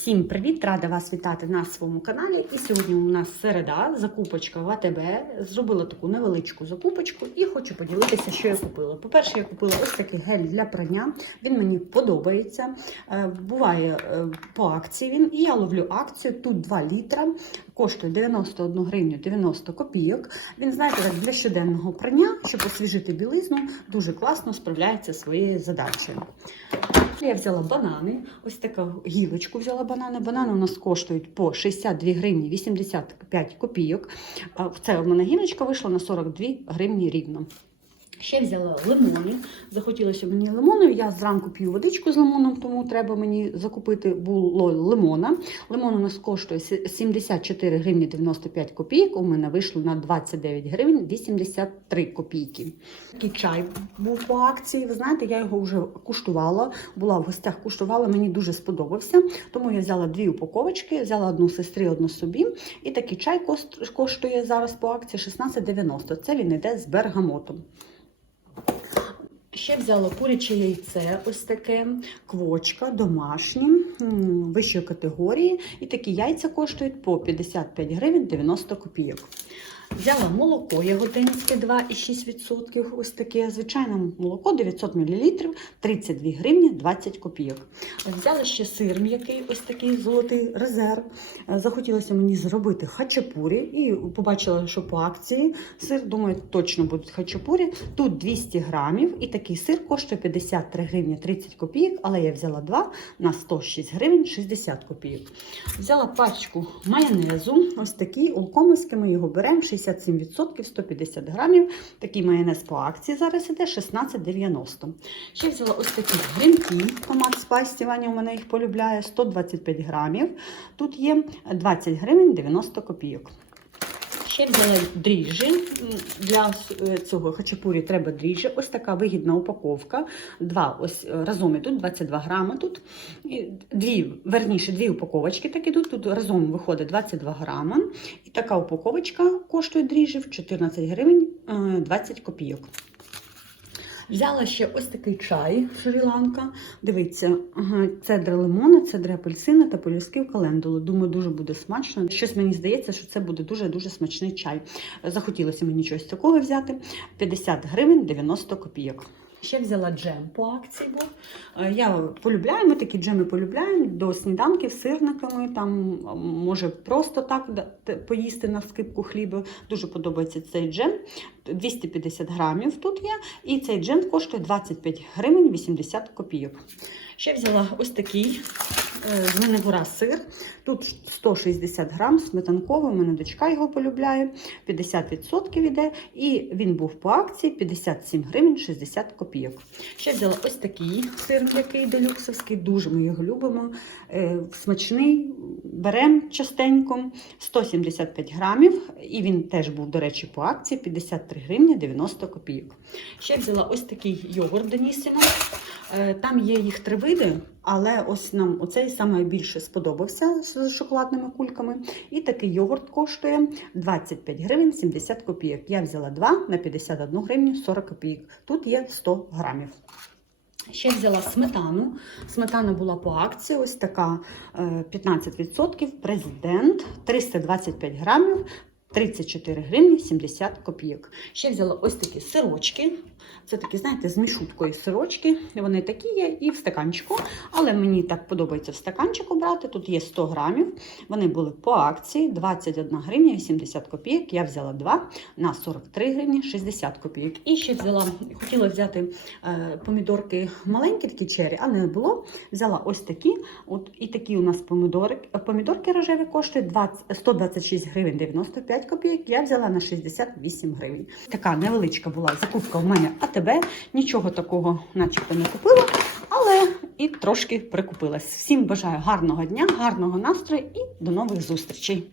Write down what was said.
Всім привіт! Рада вас вітати на своєму каналі. І сьогодні у нас середа, закупочка в АТБ. Зробила таку невеличку закупочку і хочу поділитися, що я купила. По-перше, я купила ось такий гель для прання. Він мені подобається. Е, Буває е, по акції він, і я ловлю акцію. Тут 2 літра, коштує 91 гривню 90 копійок. Він, знаєте, так, для щоденного прання, щоб освіжити білизну, дуже класно справляється своєю задачею. Я взяла банани, ось таку гілочку взяла банани. Банани у нас коштують по 62 гривні 85 копійок. Це в мене гілочка вийшла на 42 гривні рівно. Ще взяла лимони. Захотілося мені лимону. Я зранку п'ю водичку з лимоном, тому треба мені закупити було лимона. Лимон у нас коштує 74 гривні 95 копійок. У мене вийшло на 29 гривень 83 копійки. Такий чай був по акції. Ви знаєте, я його вже куштувала. Була в гостях, куштувала. Мені дуже сподобався. Тому я взяла дві упаковочки, взяла одну сестрі, одну собі. І такий чай коштує зараз по акції 16,90. Це він йде з бергамотом. Ще взяла куряче яйце, ось таке, квочка, домашні, вищої категорії. І такі яйця коштують по 55 гривень 90 копійок. Взяла молоко яготинське 2,6%. Ось таке звичайне молоко 900 мл, 32 гривні 20 копійок. Взяла ще сир м'який, ось такий золотий резерв. Е, Захотілося мені зробити хачапурі і побачила, що по акції сир, думаю, точно будуть хачапурі. Тут 200 грамів і такий сир коштує 53 гривні 30 копійок, але я взяла два на 106 гривень 60 копійок. Взяла пачку майонезу, ось такий, у комуськи ми його беремо 67%, 150 грамів. Такий майонез по акції зараз іде 16,90. Ще взяла ось такі грінки, томат спайсі, Ваня у мене їх полюбляє, 125 грамів. Тут є 20 гривень 90 копійок. Ще взяла дріжджі. Для е, цього хачапурі треба дріжджі. Ось така вигідна упаковка. Два ось е, разом ідуть 22 грами. Тут дві, верніше, дві упаковочки так ідуть. Тут разом виходить 22 грами. І така упаковочка коштує дріжджів 14 гривень е, 20 копійок. Взяла ще ось такий чай Шрі-Ланка. Дивіться, цедра лимона, цедра апельсина та полюсків календули. Думаю, дуже буде смачно. Щось мені здається, що це буде дуже-дуже смачний чай. Захотілося мені щось такого взяти. 50 гривень 90 копійок. Ще взяла джем по акції. Був. Е, Я полюбляю, ми такі джеми полюбляємо до сніданків з сирниками, там може просто так поїсти на скипку хліба. Дуже подобається цей джем. 250 грамів тут є. І цей джем коштує 25 гривень 80 копійок. Ще взяла ось такий з гора сир. Тут 160 грам, сметанковий, мене дочка його полюбляє, 50% іде. І він був по акції 57 гривень 60 копійок. Ще взяла ось такий сир м'який делюксовський, дуже ми його любимо. Е, Смачний, беремо частенько, 175 грамів. І він теж був, до речі, по акції 53 гривні 90 копійок. Ще взяла ось такий йогурт Денісімо. Е, Там є їх три види, але ось нам оцей найбільше сподобався з шоколадними кульками. І такий йогурт коштує 25 гривень 70 копійок. Я взяла два на 51 гривню 40 копійок. Тут є 100 грамів. Ще взяла сметану. Сметана була по акції, ось така е, 15%. Президент 325 грамів. 34 гривні 70 копійок. Ще взяла ось такі сирочки. Це такі, знаєте, з мішуткою сирочки. Вони такі є і в стаканчику. Але мені так подобається в стаканчику брати. Тут є 100 грамів. Вони були по акції 21 гривня 80 копійок. Я взяла два на 43 гривні 60 копійок. І ще взяла, хотіла взяти е, помідорки маленькі, такі чері, а не було. Взяла ось такі. От і такі у нас помідори, помідорки рожеві коштують 20, 126 гривень 95 копійок. Я взяла на 68 гривень. Така невеличка була закупка в мене АТБ. Нічого такого, начебто, не купила, але і трошки прикупилась. Всім бажаю гарного дня, гарного настрою і до нових зустрічей.